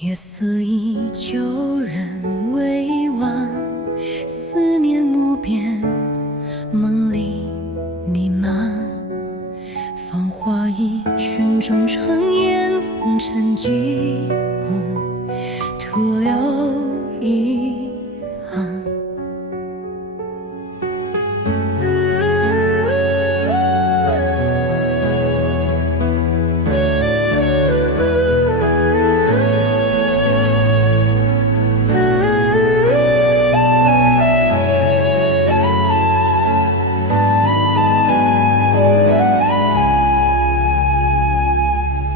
夜色依旧，人未晚，思念无边，梦里弥漫。芳华一瞬中成烟，风尘寂寞，徒留遗憾。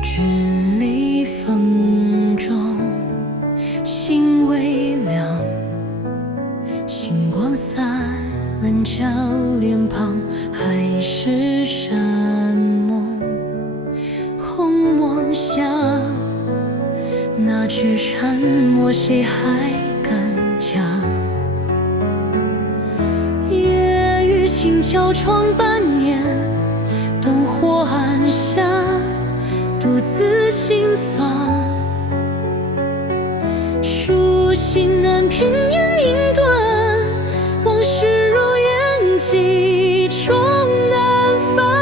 支离风中，心微凉，星光散，棱角脸庞，海市蜃梦，红墨香。那句沉默，谁还敢讲？夜雨轻敲窗半掩，灯火暗下，独自心酸。书信难平言音断，往事如烟，记忆中难返。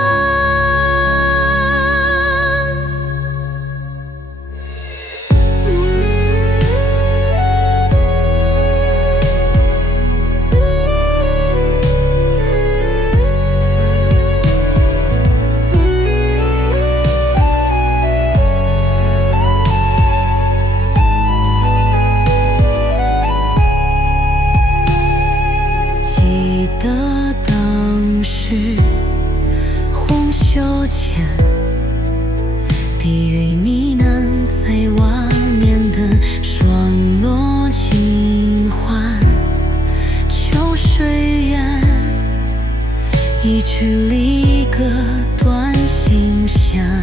记得当时红袖间，低语呢喃在瓦面的双落尽欢。秋水远，一句离歌断心弦。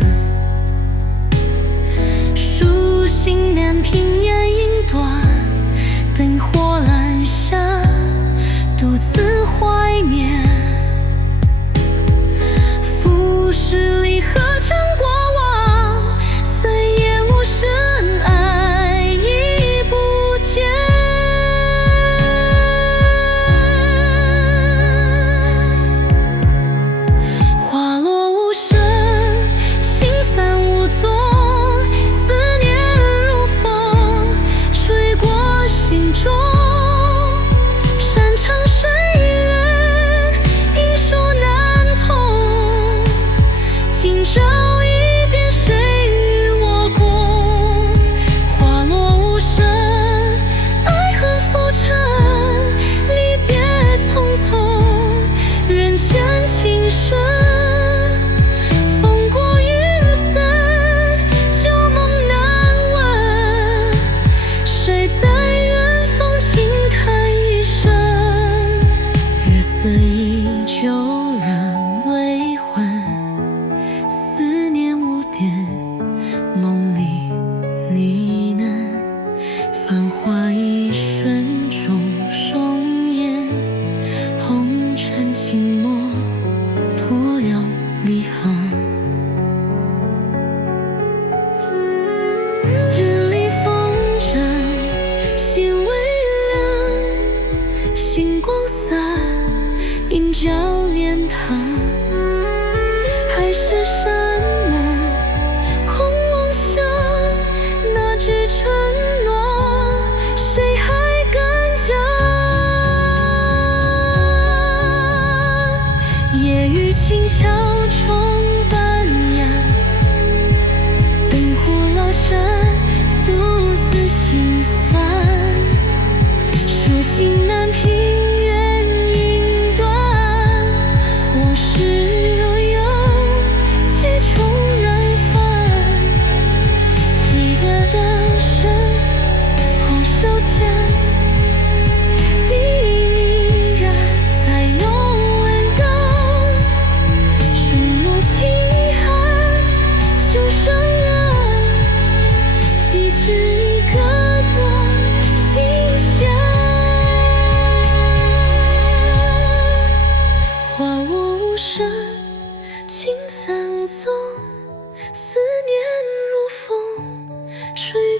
书信难平言音断，灯火阑珊，独自怀念。浮世里何尝过往，三夜无声，爱已不见。花落无声，情散无踪，思念如风，吹过心中。山长水远，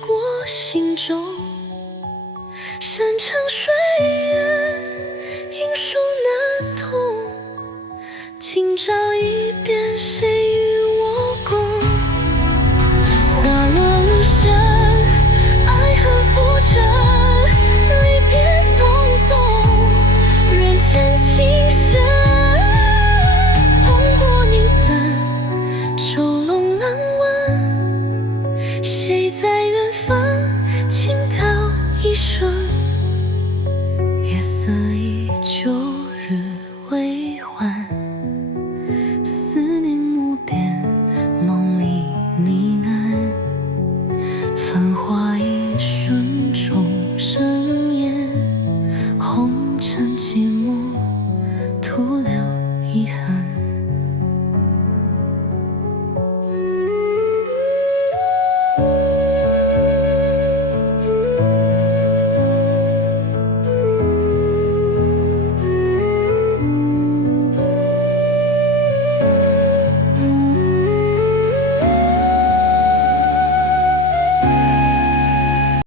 过心中。山长水远，应数难同。今朝一别，谁与我共？花落无声，爱恨浮沉，离别匆匆，人间情深。红过凝森，抽笼冷温，谁在远方倾倒一生？夜色依旧，日未还，思念无边，梦里呢喃，繁华一瞬。